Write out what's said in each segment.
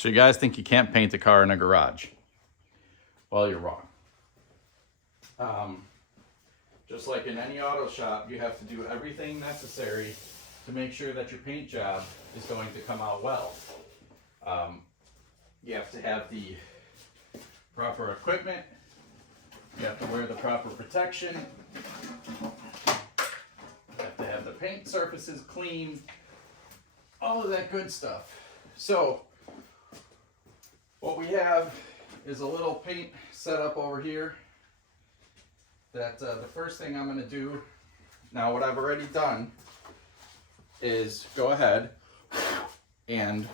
So you guys think you can't paint a car in a garage? Well, you're wrong. Just like in any auto shop, you have to do everything necessary to make sure that your paint job is going to come out well. You have to have the proper equipment. You have to wear the proper protection. You have to have the paint surfaces clean. All of that good stuff. So, what we have is a little paint setup over here that the first thing I'm going to do, now what I've already done is go ahead and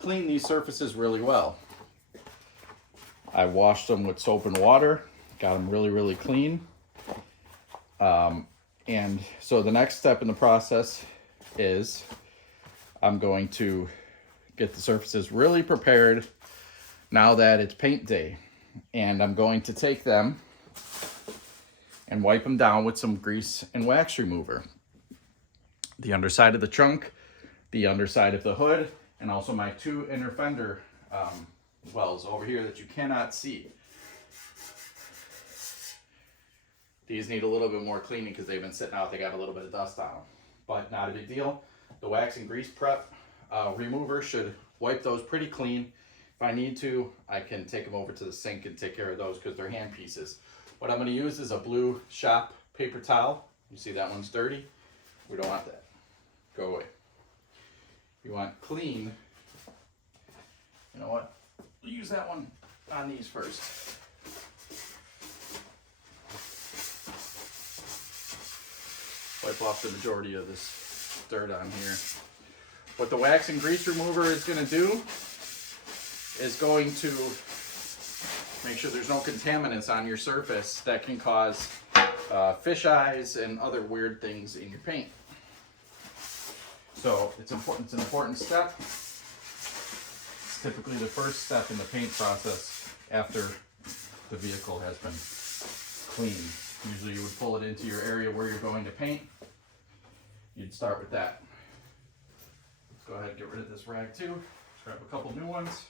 clean these surfaces really well. I washed them with soap and water, got them really clean. And so the next step in the process is I'm going to get the surfaces really prepared now that it's paint day. And I'm going to take them and wipe them down with some grease and wax remover. The underside of the trunk, the underside of the hood, and also my two inner fender wells over here that you cannot see. These need a little bit more cleaning because they've been sitting out. They got a little bit of dust on them, but not a big deal. The wax and grease prep remover should wipe those pretty clean. If I need to, I can take them over to the sink and take care of those because they're hand pieces. What I'm going to use is a blue shop paper towel. You see that one's dirty? We don't want that. Go away. You want clean. You know what? We'll use that one on these first. Wipe off the majority of this dirt on here. What the wax and grease remover is going to do is going to make sure there's no contaminants on your surface that can cause fish eyes and other weird things in your paint. So it's important. It's an important step. It's typically the first step in the paint process after the vehicle has been cleaned. Usually you would pull it into your area where you're going to paint. You'd start with that. Let's go ahead and get rid of this rag too. Grab a couple new ones.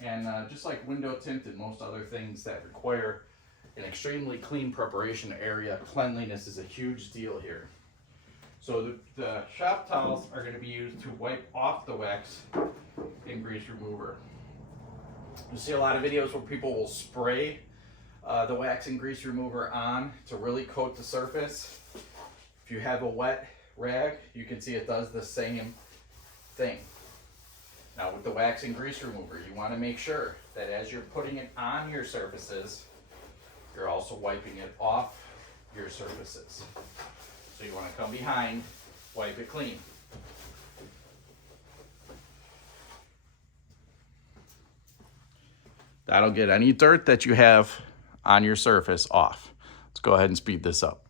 And just like window tint and most other things that require an extremely clean preparation area, cleanliness is a huge deal here. So the shop towels are going to be used to wipe off the wax and grease remover. You see a lot of videos where people will spray the wax and grease remover on to really coat the surface. If you have a wet rag, you can see it does the same thing. Now with the wax and grease remover, you want to make sure that as you're putting it on your surfaces, you're also wiping it off your surfaces. So you want to come behind, wipe it clean. That'll get any dirt that you have on your surface off. Let's go ahead and speed this up.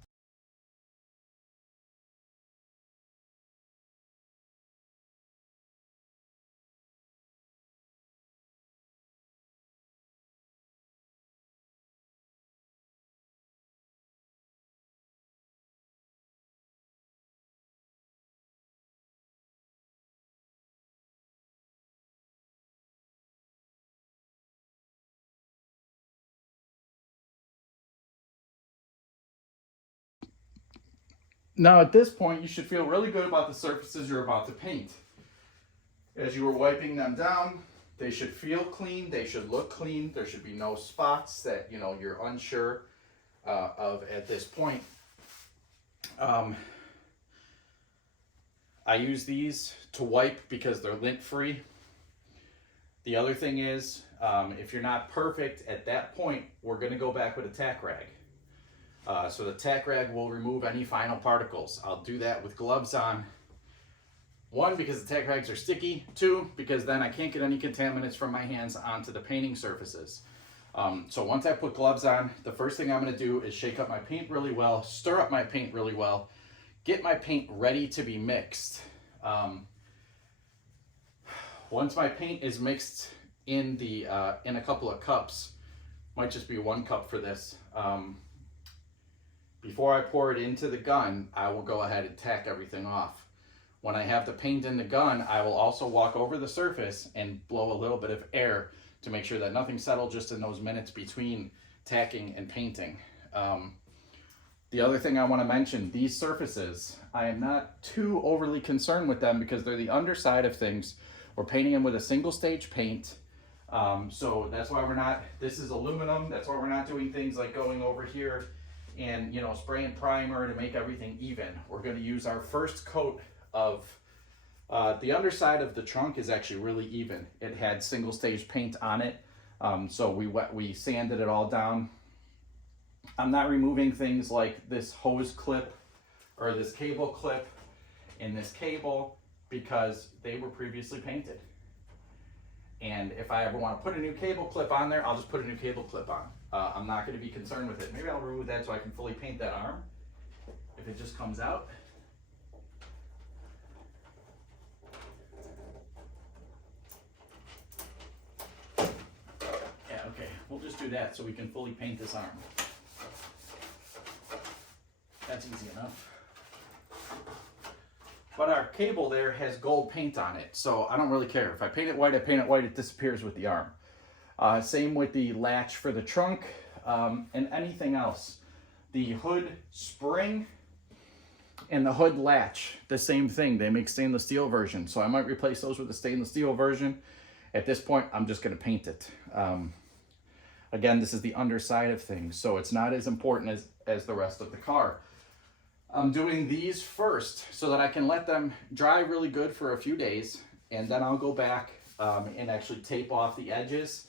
Now at this point, you should feel really good about the surfaces you're about to paint. As you are wiping them down, they should feel clean, they should look clean, there should be no spots that you're unsure of at this point. I use these to wipe because they're lint free. The other thing is, if you're not perfect at that point, we're going to go back with a tack rag. So the tack rag will remove any final particles. I'll do that with gloves on. One, because the tack rags are sticky. Two, because then I can't get any contaminants from my hands onto the painting surfaces. So once I put gloves on, the first thing I'm going to do is shake up my paint really well, stir up my paint really well, get my paint ready to be mixed. Once my paint is mixed in a couple of cups, might just be 1 cup for this. Before I pour it into the gun, I will go ahead and tack everything off. When I have the paint in the gun, I will also walk over the surface and blow a little bit of air to make sure that nothing settled just in those minutes between tacking and painting. The other thing I want to mention, these surfaces, I am not too overly concerned with them because they're the underside of things. We're painting them with a single stage paint. So that's why we're not, this is aluminum. That's why we're not doing things like going over here and, you know, spraying primer to make everything even. We're going to use our first coat of, the underside of the trunk is actually really even. It had single stage paint on it. So we sanded it all down. I'm not removing things like this hose clip or this cable clip and this cable because they were previously painted. And if I ever want to put a new cable clip on there, I'll just put a new cable clip on. I'm not going to be concerned with it. Maybe I'll remove that so I can fully paint that arm if it just comes out. Yeah, okay, we'll just do that so we can fully paint this arm. That's easy enough. But our cable there has gold paint on it, so I don't really care. If I paint it white, it disappears with the arm. Same with the latch for the trunk and anything else. The hood spring and the hood latch, the same thing. They make stainless steel version, so I might replace those with the stainless steel version. At this point, I'm just gonna paint it. Again, this is the underside of things, so it's not as important as the rest of the car. I'm doing these first so that I can let them dry really good for a few days, and then I'll go back and actually tape off the edges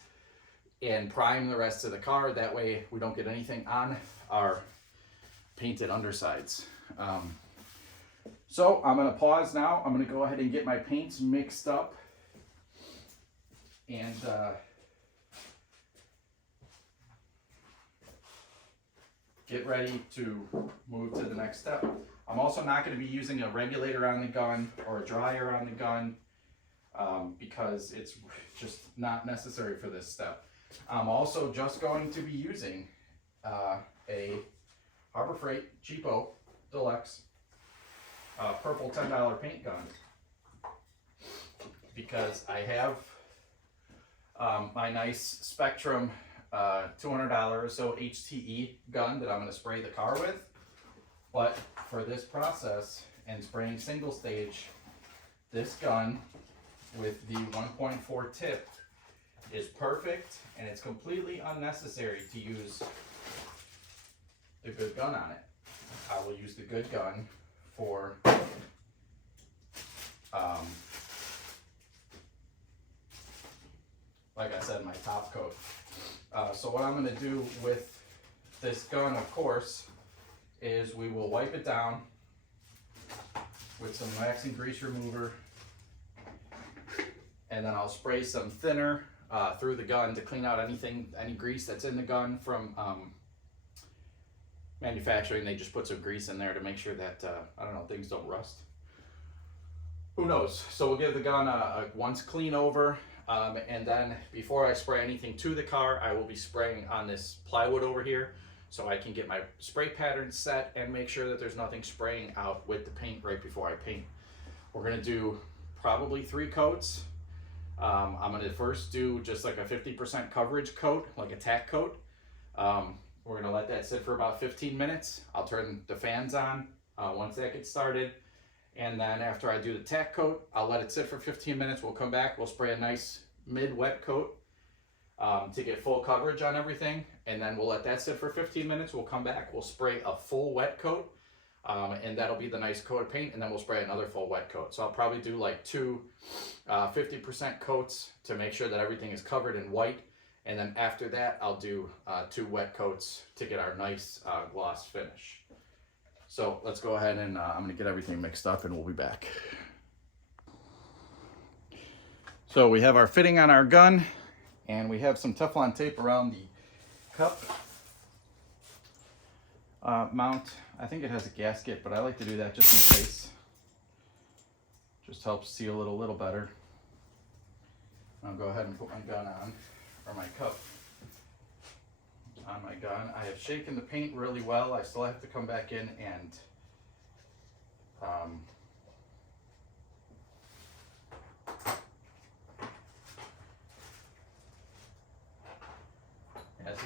and prime the rest of the car. That way we don't get anything on our painted undersides. So I'm gonna pause now. I'm gonna go ahead and get my paints mixed up and get ready to move to the next step. I'm also not going to be using a regulator on the gun or a dryer on the gun because it's just not necessary for this step. I'm also just going to be using a Harbor Freight Cheapo Deluxe purple $10 paint gun because I have my nice Spectrum $200 or so HTE gun that I'm going to spray the car with. But for this process and spraying single stage, this gun with the 1.4 tip is perfect, and it's completely unnecessary to use the good gun on it. I will use the good gun for like I said, my top coat. So what I'm going to do with this gun, of course, is we will wipe it down with some wax and grease remover, and then I'll spray some thinner through the gun to clean out any grease that's in the gun from manufacturing. They just put some grease in there to make sure that, I don't know, things don't rust. Who knows? So we'll give the gun a once clean over. And then before I spray anything to the car, I will be spraying on this plywood over here so I can get my spray pattern set and make sure that there's nothing spraying out with the paint right before I paint. We're gonna do probably 3 coats. I'm gonna first do just like a 50% coverage coat, like a tack coat. We're gonna let that sit for about 15 minutes. I'll turn the fans on once that gets started. And then after I do the tack coat, I'll let it sit for 15 minutes. We'll come back, we'll spray a nice mid-wet coat to get full coverage on everything. And then we'll let that sit for 15 minutes. We'll come back, we'll spray a full wet coat. And that'll be the nice coat of paint. And then we'll spray another full wet coat. So I'll probably do like 2 50% coats to make sure that everything is covered in white. And then after that, I'll do 2 wet coats to get our nice gloss finish. So let's go ahead and I'm gonna get everything mixed up and we'll be back. So we have our fitting on our gun and we have some Teflon tape around the cup mount. I think it has a gasket, but I like to do that just in case. Just helps seal it a little better. I'll go ahead and put my gun on, or my cup on my gun. I have shaken the paint really well. I still have to come back in and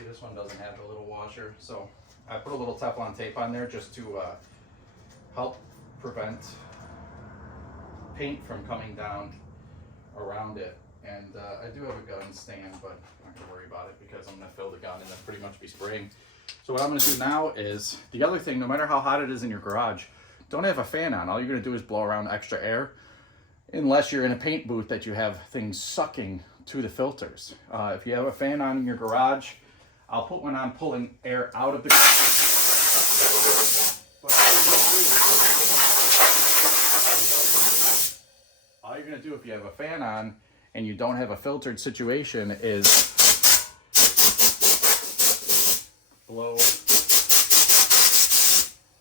see this one doesn't have the little washer, so I put a little Teflon tape on there just to help prevent paint from coming down around it. And I do have a gun stand, but I'm not gonna worry about it because I'm gonna fill the gun and then pretty much be spraying. So what I'm gonna do now is, the other thing, no matter how hot it is in your garage, don't have a fan on. All you're gonna do is blow around extra air, unless you're in a paint booth that you have things sucking to the filters. If you have a fan on in your garage, I'll put one on pulling air out of the all you're gonna do if you have a fan on and you don't have a filtered situation is blow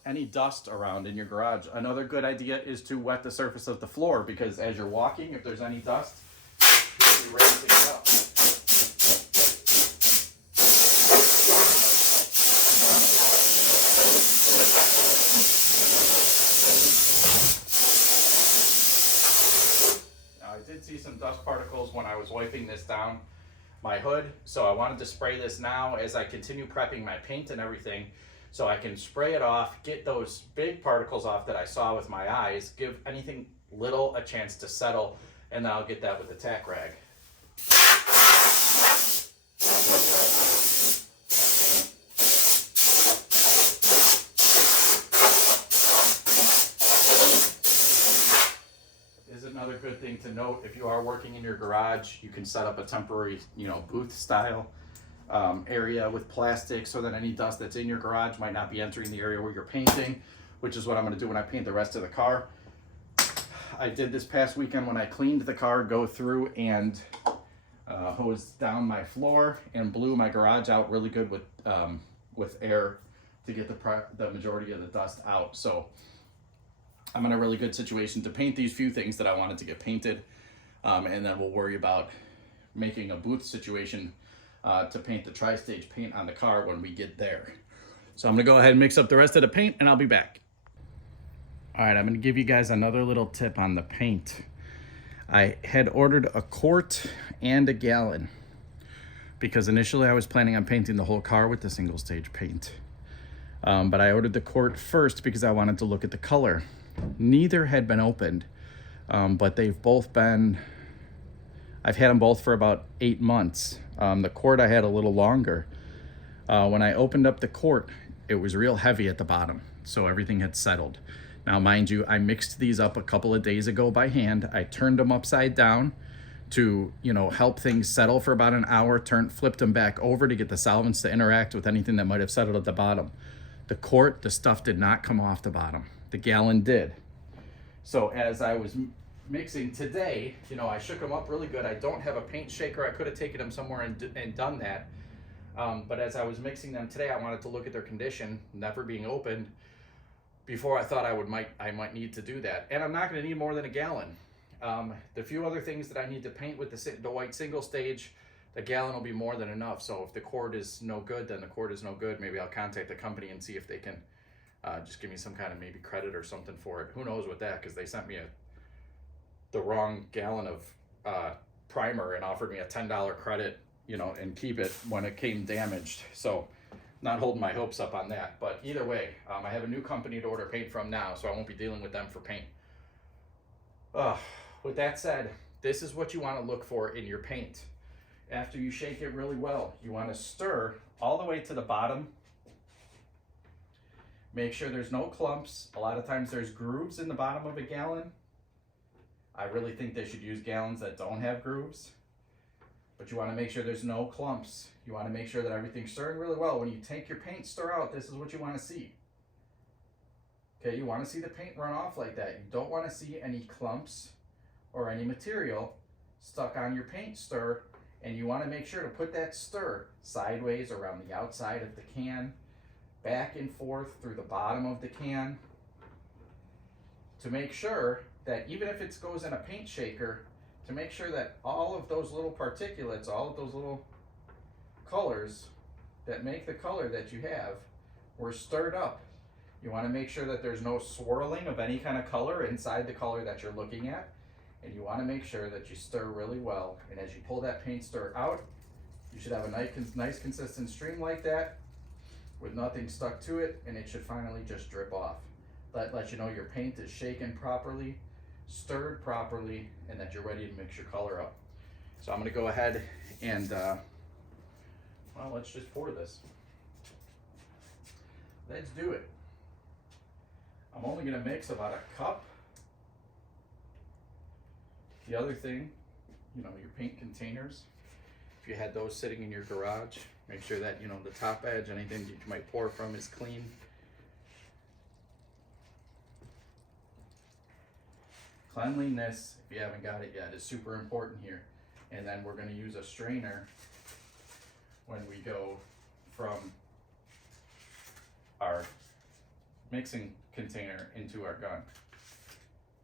any dust around in your garage. Another good idea is to wet the surface of the floor, because as you're walking, if there's any dust, you'll be raising it up. Now, I did see some dust particles when I was wiping this down my hood, so I wanted to spray this now as I continue prepping my paint and everything, so I can spray it off, get those big particles off that I saw with my eyes, give anything little a chance to settle, and then I'll get that with the tack rag. Is another good thing to note, if you are working in your garage, you can set up a temporary, booth style area with plastic, so that any dust that's in your garage might not be entering the area where you're painting, which is what I'm going to do when I paint the rest of the car. I did this past weekend when I cleaned the car, go through and hosed down my floor and blew my garage out really good with air to get the majority of the dust out. So I'm in a really good situation to paint these few things that I wanted to get painted, and then we'll worry about making a booth situation to paint the tri-stage paint on the car when we get there. So I'm gonna go ahead and mix up the rest of the paint and I'll be back. All right, I'm gonna give you guys another little tip on the paint. I had ordered a quart and a gallon because initially I was planning on painting the whole car with the single stage paint. But I ordered the quart first because I wanted to look at the color. Neither had been opened, but they've both been, I've had them both for about 8 months. The quart I had a little longer. When I opened up the quart, it was real heavy at the bottom, so everything had settled. Now, mind you, I mixed these up a couple of days ago by hand. I turned them upside down to, help things settle for about an hour, flipped them back over to get the solvents to interact with anything that might have settled at the bottom. The quart, the stuff did not come off the bottom. The gallon did. So as I was mixing today, I shook them up really good. I don't have a paint shaker. I could have taken them somewhere and done that. But as I was mixing them today, I wanted to look at their condition, never being opened, before I thought I might need to do that. And I'm not going to need more than a gallon. The few other things that I need to paint with the white single stage, the gallon will be more than enough. So if the quart is no good, then the quart is no good. Maybe I'll contact the company and see if they can just give me some kind of maybe credit or something for it. Who knows with that, because they sent me the wrong gallon of primer and offered me a $10 credit, and keep it when it came damaged. So not holding my hopes up on that, but either way, I have a new company to order paint from now, so I won't be dealing with them for paint. With that said, this is what you want to look for in your paint. After you shake it really well, you want to stir all the way to the bottom. Make sure there's no clumps. A lot of times there's grooves in the bottom of a gallon. I really think they should use gallons that don't have grooves. But you want to make sure there's no clumps. You want to make sure that everything's stirring really well. When you take your paint stir out, this is what you want to see. Okay, you want to see the paint run off like that. You don't want to see any clumps or any material stuck on your paint stir. And you want to make sure to put that stir sideways around the outside of the can, back and forth through the bottom of the can, to make sure that even if it goes in a paint shaker, to make sure that all of those little particulates, all of those little colors that make the color that you have were stirred up. You want to make sure that there's no swirling of any kind of color inside the color that you're looking at. And you want to make sure that you stir really well. And as you pull that paint stir out, You should have a nice consistent stream like that with nothing stuck to it, and it should finally just drip off. That lets you know your paint is shaken properly, stirred properly, and that you're ready to mix your color up. So I'm gonna go ahead and, well, let's just pour this. Let's do it. I'm only gonna mix about a cup. The other thing, you know, your paint containers, if you had those sitting in your garage, make sure that, you know, the top edge, anything that you might pour from is clean. Cleanliness, if you haven't got it yet, is super important here. And then we're gonna use a strainer when we go from our mixing container into our gun.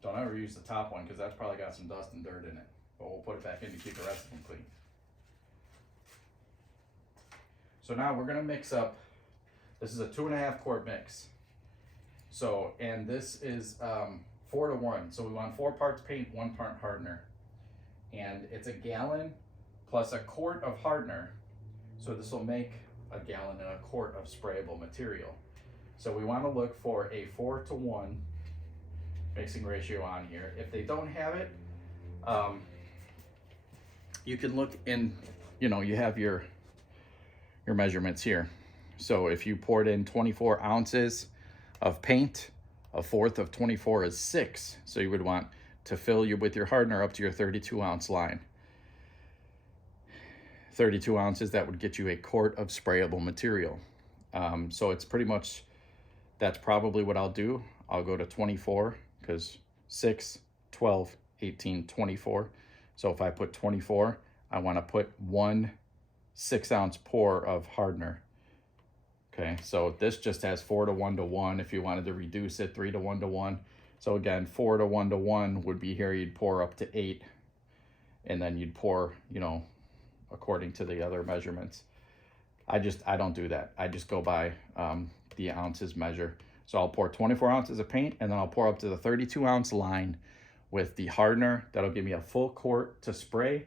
Don't ever use the top one because that's probably got some dust and dirt in it, but we'll put it back in to keep the rest of them clean. So now we're gonna mix up, this is a 2.5 quart mix. So, and this is 4 to 1. So we want 4 parts paint, 1 part hardener. And it's a gallon plus a quart of hardener. So this will make a gallon and a quart of sprayable material. So we want to look for a 4 to 1 mixing ratio on here. If they don't have it, you can look in, you know, you have your measurements here. So if you poured in 24 ounces of paint, a fourth of 24 is 6. So you would want to fill with your hardener up to your 32 ounce line. 32 ounces, that would get you a quart of sprayable material. So it's pretty much, that's probably what I'll do. I'll go to 24 because 6, 12, 18, 24. So if I put 24, I want to put 1 6-ounce pour of hardener. Okay, so this just has 4 to 1 to 1. If you wanted to reduce it, 3 to 1 to 1. So again, 4 to 1 to 1 would be here. You'd pour up to 8, and then you'd pour, you know, according to the other measurements. I don't do that. I just go by the ounces measure. So I'll pour 24 ounces of paint, and then I'll pour up to the 32 ounce line with the hardener. That'll give me a full quart to spray.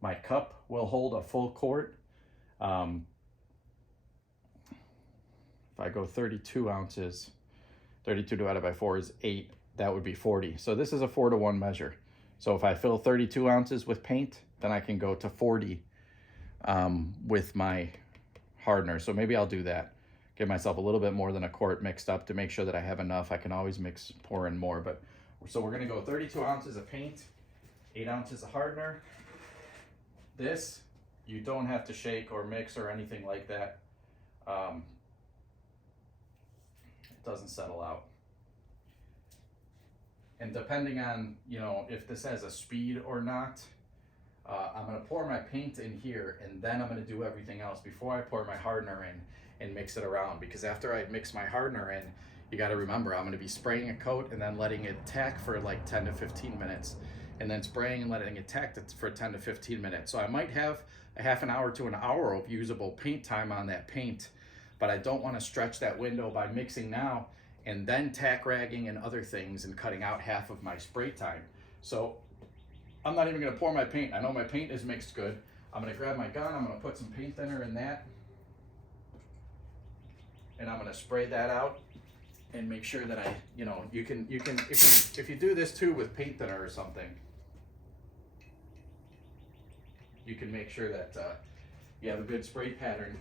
My cup will hold a full quart. If I go 32 ounces, 32 divided by 4 is 8. That would be 40. So this is a 4 to 1 measure. So if I fill 32 ounces with paint, then I can go to 40 with my hardener. So maybe I'll do that. Give myself a little bit more than a quart mixed up to make sure that I have enough. I can always pour in more. But so we're gonna go 32 ounces of paint, 8 ounces of hardener. This, you don't have to shake or mix or anything like that. It doesn't settle out. And depending on, you know, if this has a speed or not, I'm gonna pour my paint in here, and then I'm gonna do everything else before I pour my hardener in and mix it around. Because after I mix my hardener in, you gotta remember, I'm gonna be spraying a coat and then letting it tack for like 10 to 15 minutes. And then spraying and letting it tack for 10 to 15 minutes. So I might have a half an hour to an hour of usable paint time on that paint, but I don't wanna stretch that window by mixing now and then tack ragging and other things and cutting out half of my spray time. So I'm not even gonna pour my paint. I know my paint is mixed good. I'm gonna grab my gun, I'm gonna put some paint thinner in that, and I'm gonna spray that out and make sure that I, you know, you can if you do this too with paint thinner or something, you can make sure that you have a good spray pattern,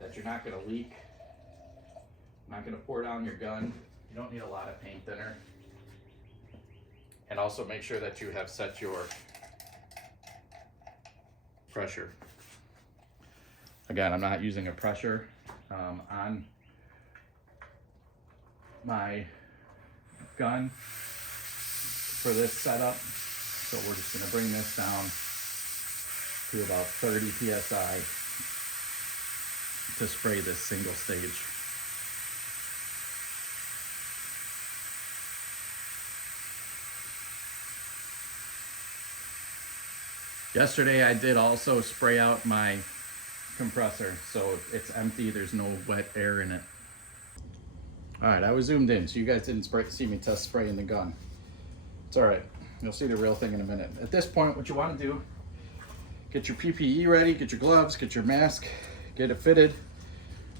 that you're not gonna leak, not gonna pour down your gun. You don't need a lot of paint thinner. And also make sure that you have set your pressure. Again, I'm not using a pressure on my gun for this setup. So we're just gonna bring this down to about 30 PSI to spray this single stage. Yesterday I did also spray out my compressor, so it's empty, there's no wet air in it. All right, I was zoomed in, so you guys didn't see me test spraying the gun. It's all right, you'll see the real thing in a minute. At this point, what you wanna do, Get your PPE ready, get your gloves, get your mask, get it fitted.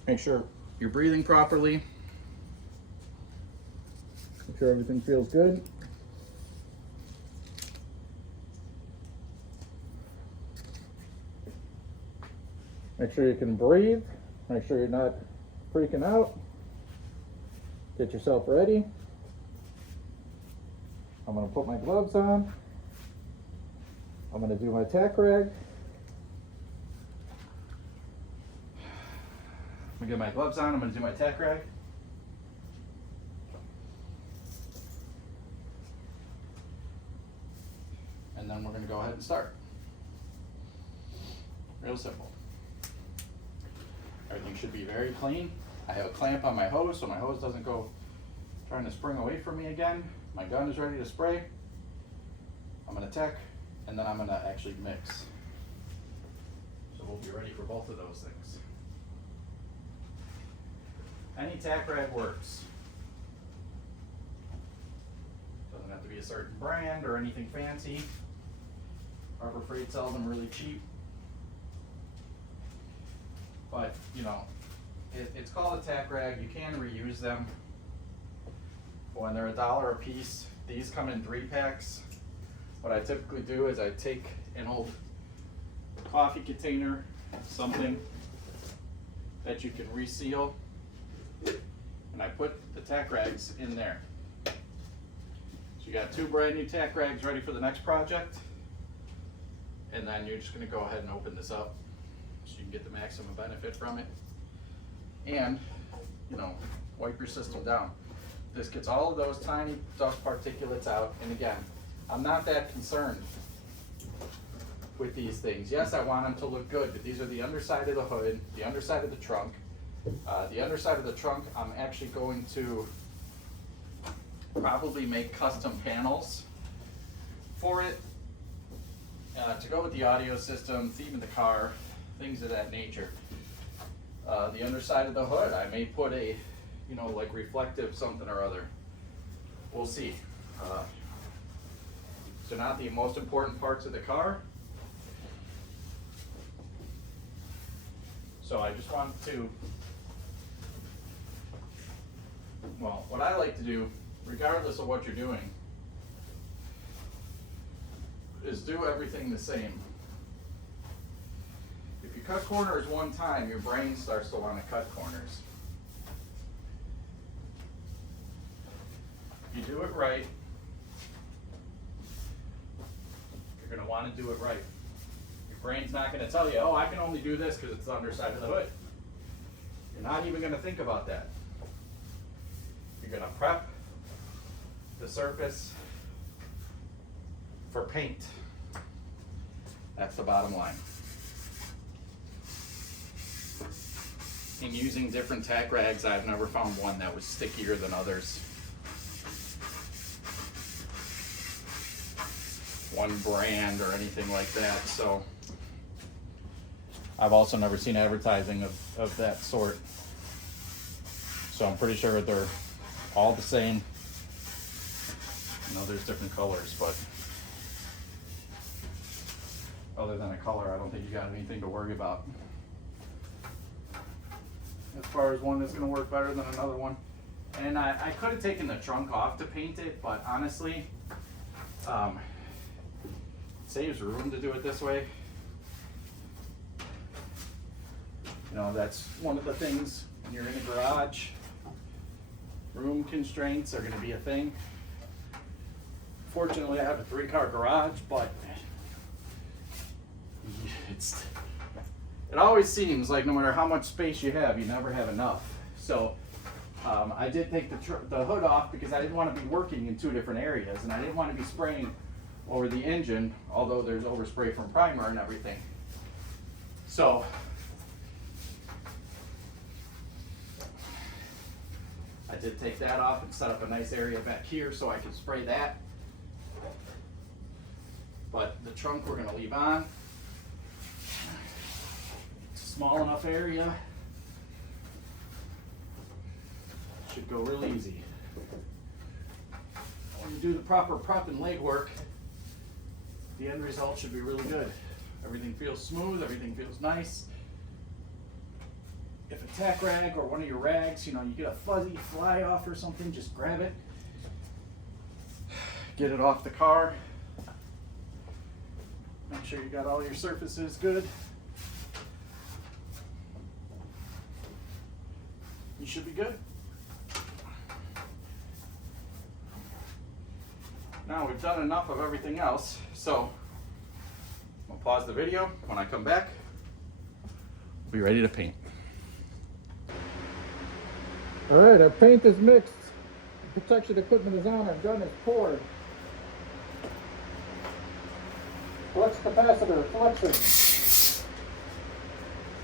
Make sure you're breathing properly. Make sure everything feels good. Make sure you can breathe. Make sure you're not freaking out. Get yourself ready. I'm gonna put my gloves on. I'm gonna do my tack rag. I'm gonna get my gloves on. I'm gonna do my tack rag. And then we're gonna go ahead and start. Real simple. Everything should be very clean. I have a clamp on my hose so my hose doesn't go trying to spring away from me again. My gun is ready to spray. I'm gonna tack, and then I'm gonna actually mix. So we'll be ready for both of those things. Any tack rag works. Doesn't have to be a certain brand or anything fancy. Harbor Freight sells them really cheap. But, you know, it's called a tack rag. You can reuse them. When they're $1 a piece, these come in 3-packs. What I typically do is I take an old coffee container, something that you can reseal, and I put the tack rags in there. So you got 2 brand new tack rags ready for the next project, and then you're just gonna go ahead and open this up so you can get the maximum benefit from it. And, you know, wipe your system down. This gets all of those tiny dust particulates out, and again, I'm not that concerned with these things. Yes, I want them to look good, but these are the underside of the hood, the underside of the trunk. The underside of the trunk, I'm actually going to probably make custom panels for it to go with the audio system, theme of the car, things of that nature. The underside of the hood, I may put a, you know, like reflective something or other. We'll see. So not the most important parts of the car. So I just want to, well, what I like to do, regardless of what you're doing, is do everything the same. If you cut corners one time, your brain starts to want to cut corners. You do it right, you're going to want to do it right. Your brain's not going to tell you, oh, I can only do this because it's the underside of the hood. You're not even going to think about that. You're going to prep the surface for paint. That's the bottom line. In using different tack rags, I've never found one that was stickier than others. One brand or anything like that. So I've also never seen advertising of that sort. So I'm pretty sure they're all the same. You know, there's different colors, but other than a color, I don't think you got anything to worry about. As far as one that's going to work better than another one. And I could have taken the trunk off to paint it, but honestly, it saves room to do it this way. You know, that's one of the things when you're in a garage. Room constraints are going to be a thing. Fortunately, I have a 3-car garage, but it always seems like no matter how much space you have, you never have enough. So I did take the hood off because I didn't want to be working in 2 different areas, and I didn't want to be spraying over the engine, although there's overspray from primer and everything. So I did take that off and set up a nice area back here so I can spray that. But the trunk we're going to leave on. It's a small enough area. Should go real easy. When you do the proper prep and leg work, the end result should be really good. Everything feels smooth, everything feels nice. If a tack rag or one of your rags, you get a fuzzy fly off or something, just grab it. Get it off the car. Make sure you got all your surfaces good. You should be good. Now we've done enough of everything else, so I'll pause the video. When I come back, we'll be ready to paint. All right, our paint is mixed. Protection equipment is on. Our gun is poured. Flux capacitor, fluxing.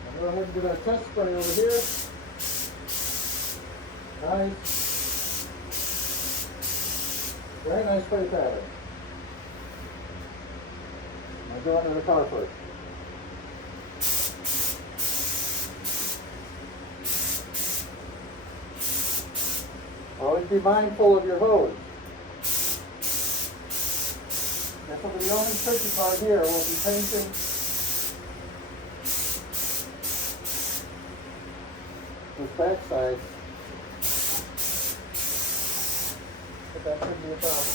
I'll go ahead and get our test spray over here. Nice. Very nice spray pattern. I'll go under the car first. Always be mindful of your hose. This will be the only tricky part here. We'll be painting this backside. But that shouldn't be a problem.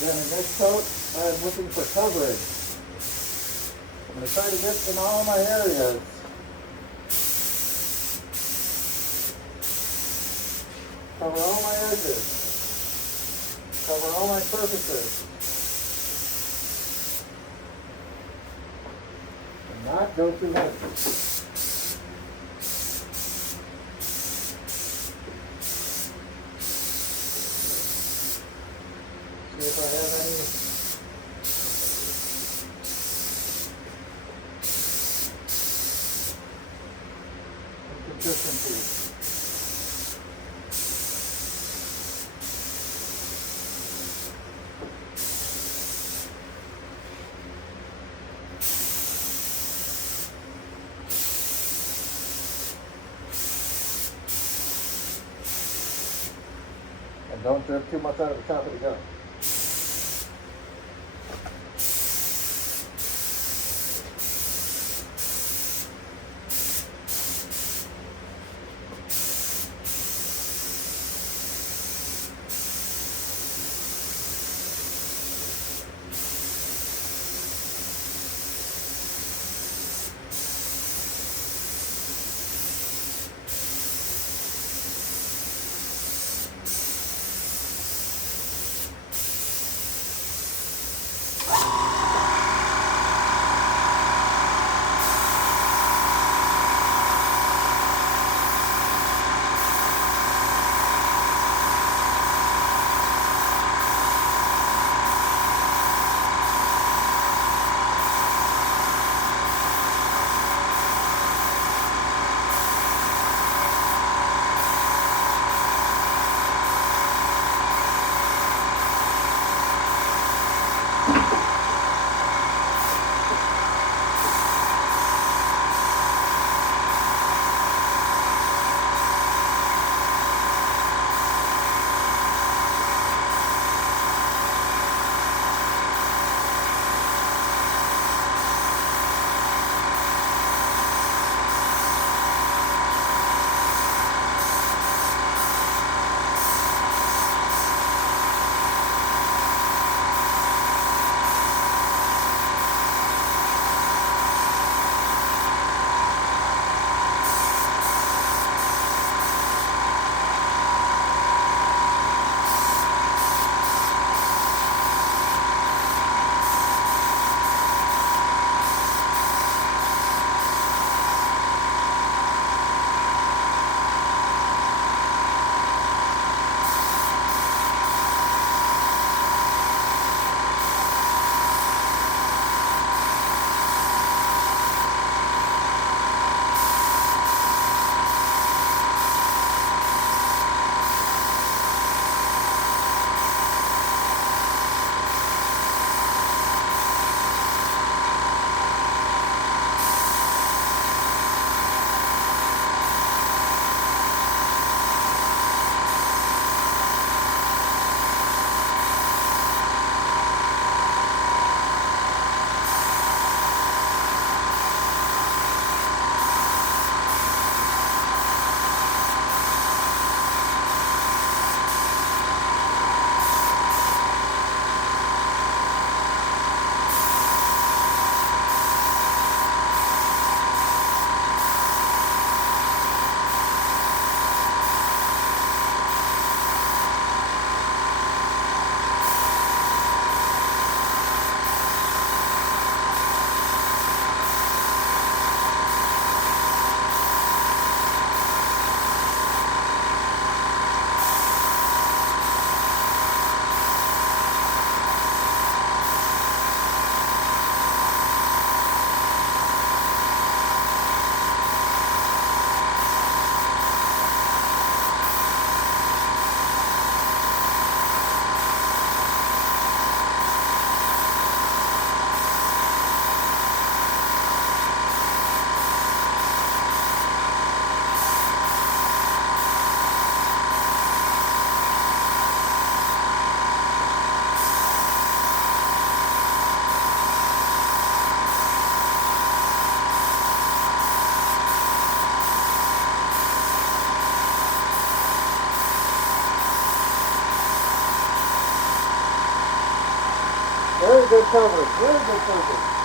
Then in this coat, I'm looking for coverage. I'm going to try to get in all my areas. Cover all my edges. Cover all my surfaces. And not go too much. See if I have any inconsistencies. And don't drip too much out of the top of the gun. Very good coverage. Very good coverage.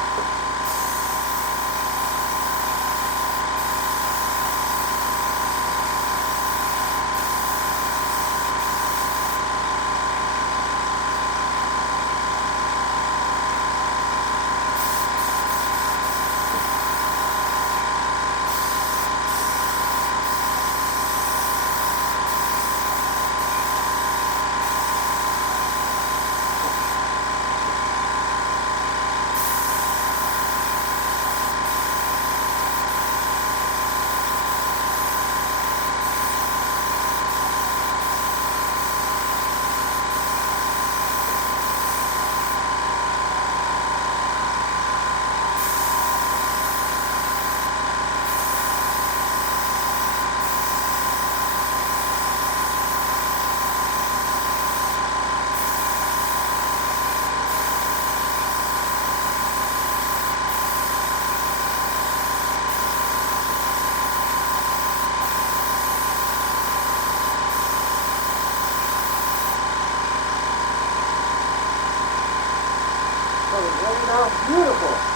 So it's laying out beautiful.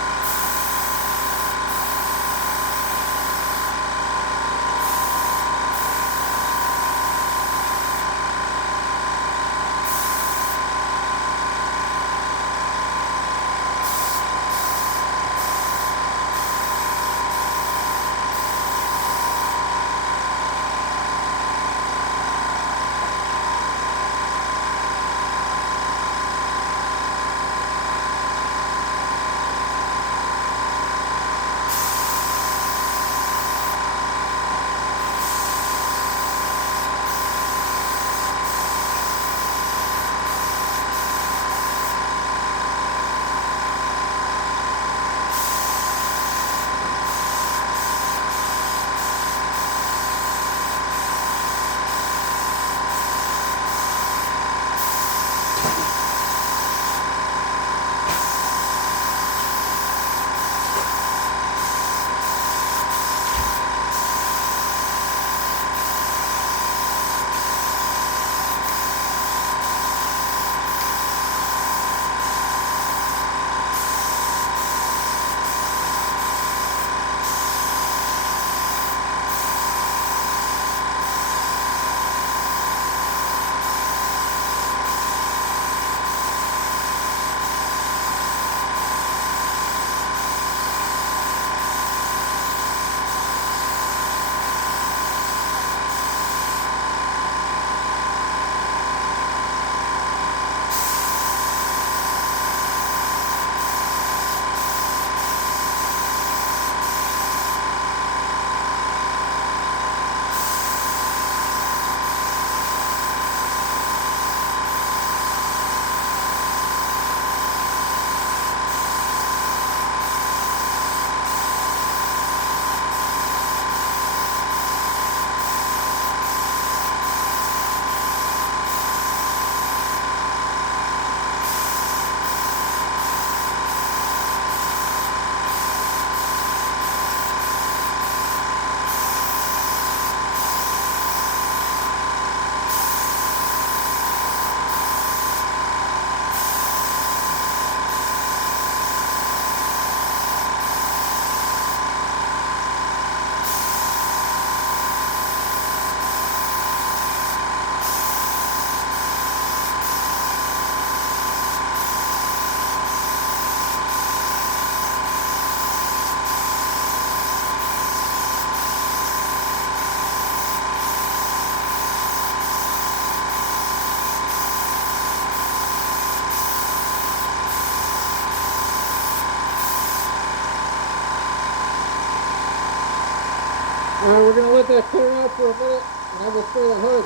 Alright, we're gonna let that clear out for a minute, and then we'll spray the hood.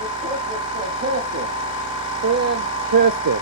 This course looks fantastic. Fantastic.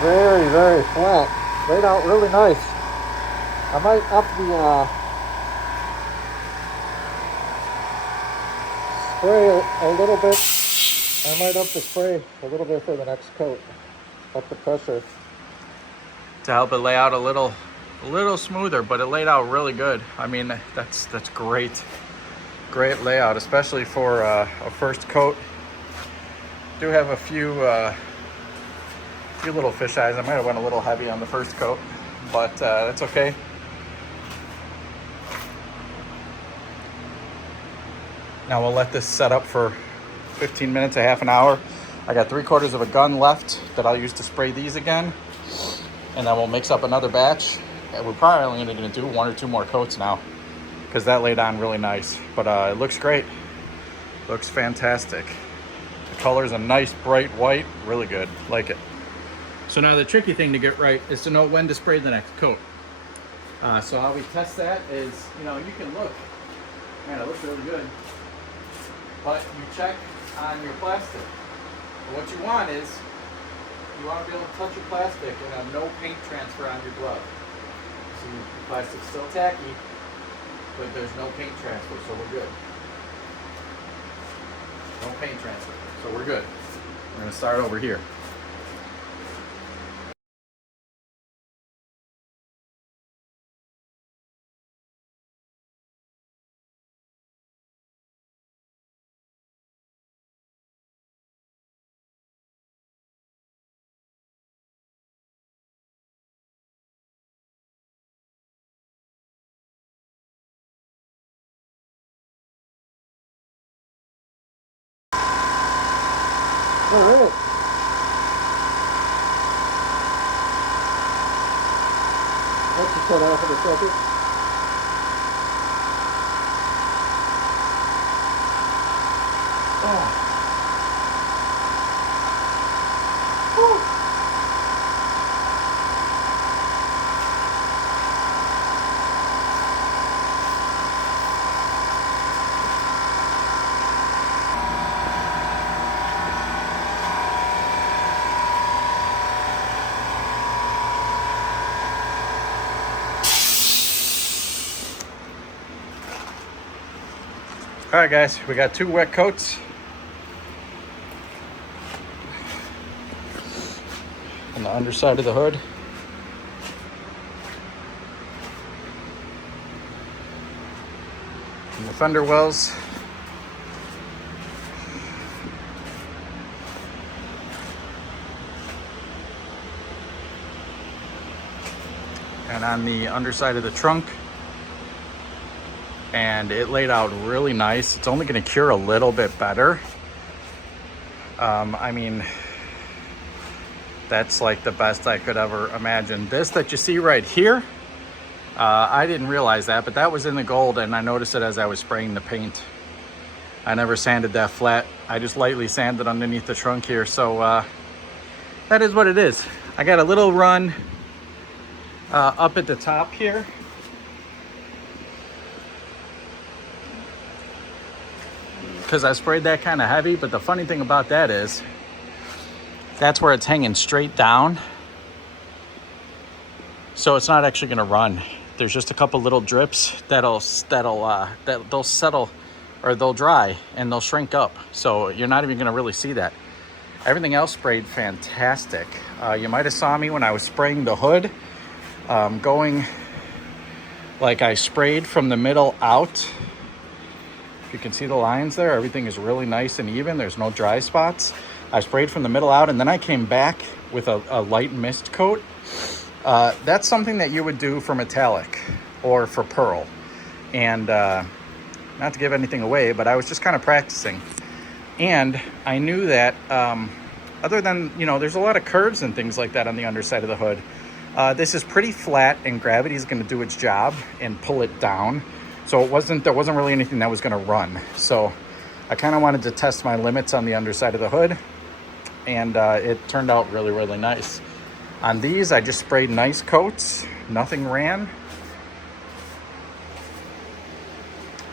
Very, very flat. Laid out really nice. I might up the spray a little bit. I might up the spray a little bit for the next coat. Up the pressure. To help it lay out a little smoother, but it laid out really good. I mean, that's great layout, especially for a first coat. Do have a few little fish eyes. I might have went a little heavy on the first coat, but that's okay. Now we'll let this set up for 15 minutes, a half an hour. I got 3/4 of a gun left that I'll use to spray these again. And then we'll mix up another batch. And we're probably only gonna do 1 or 2 more coats now because that laid on really nice. But it looks great. Looks fantastic. The color's a nice bright white, really good, like it. So now the tricky thing to get right is to know when to spray the next coat. So how we test that is, you can look, man, it looks really good. But you check on your plastic. But what you want is, you want to be able to touch your plastic and have no paint transfer on your glove. So the plastic's still tacky, but there's no paint transfer, so we're good. No paint transfer, so we're good. We're going to start over here. All right. Let's just cut off in a second. Oh. Whew. All right, guys, we got 2 wet coats. On the underside of the hood. And the fender wells. And on the underside of the trunk. And it laid out really nice. It's only going to cure a little bit better. I mean, that's like the best I could ever imagine. This that you see right here, I didn't realize that, but that was in the gold, and I noticed it as I was spraying the paint. I never sanded that flat. I just lightly sanded underneath the trunk here. So that is what it is. I got a little run up at the top here. Because I sprayed that kind of heavy, but the funny thing about that is that's where it's hanging straight down, so it's not actually going to run. There's just a couple little drips that'll settle, or they'll dry and they'll shrink up, so you're not even going to really see that. Everything else sprayed fantastic. You might have saw me when I was spraying the hood, going like I sprayed from the middle out. If you can see the lines there, everything is really nice and even. There's no dry spots. I sprayed from the middle out, and then I came back with a light mist coat. That's something that you would do for metallic or for pearl. And not to give anything away, but I was just kind of practicing. And I knew that other than, there's a lot of curves and things like that on the underside of the hood. This is pretty flat, and gravity is going to do its job and pull it down. So there wasn't really anything that was going to run. So I kind of wanted to test my limits on the underside of the hood, and it turned out really, really nice. On these, I just sprayed nice coats. Nothing ran.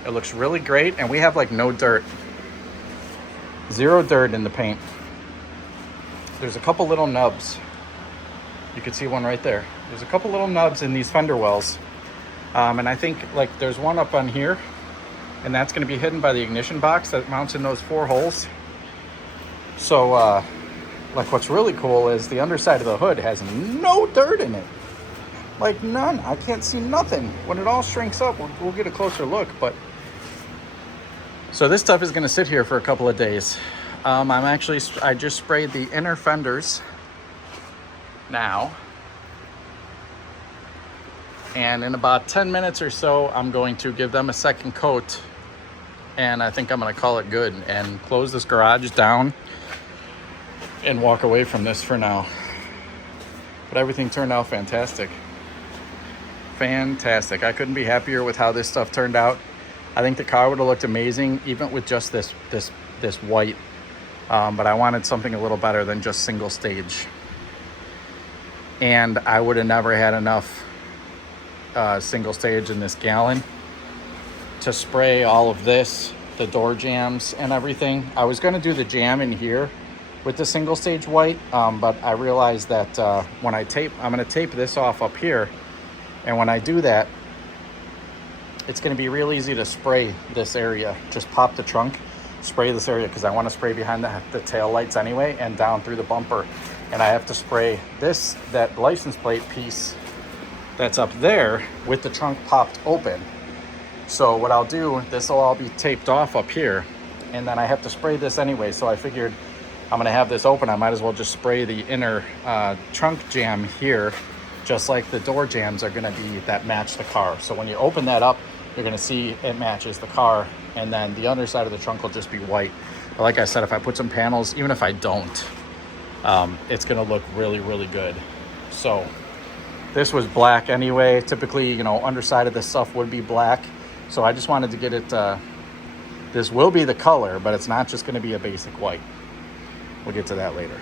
It looks really great, and we have like no dirt. 0 dirt in the paint. There's a couple little nubs You could see one right there. There's a couple little nubs in these fender wells. And I think like there's one up on here, and that's gonna be hidden by the ignition box that mounts in those 4 holes. So like what's really cool is the underside of the hood has no dirt in it. Like none. I can't see nothing. When it all shrinks up, we'll get a closer look. But so this stuff is gonna sit here for a couple of days. I just sprayed the inner fenders now. And in about 10 minutes or so, I'm going to give them a second coat. And I think I'm gonna call it good and close this garage down and walk away from this for now. But everything turned out fantastic. Fantastic. I couldn't be happier with how this stuff turned out. I think the car would have looked amazing even with just this white. But I wanted something a little better than just single stage. And I would have never had enough single stage in this gallon to spray all of this, the door jams and everything. I was gonna do the jam in here with the single stage white, but I realized that when I'm gonna tape this off up here, and when I do that, it's gonna be real easy to spray this area. Just pop the trunk, spray this area, because I wanna spray behind the tail lights anyway, and down through the bumper. And I have to spray that license plate piece that's up there with the trunk popped open. So what I'll do, this will all be taped off up here, and then I have to spray this anyway. So I figured I'm gonna have this open. I might as well just spray the inner trunk jam here, just like the door jams are gonna be that match the car. So when you open that up, you're gonna see it matches the car, and then the underside of the trunk will just be white. But like I said, if I put some panels, even if I don't, it's gonna look really, really good. So this was black anyway. Typically, you know, underside of this stuff would be black. So I just wanted to get it, this will be the color, but it's not just gonna be a basic white. We'll get to that later.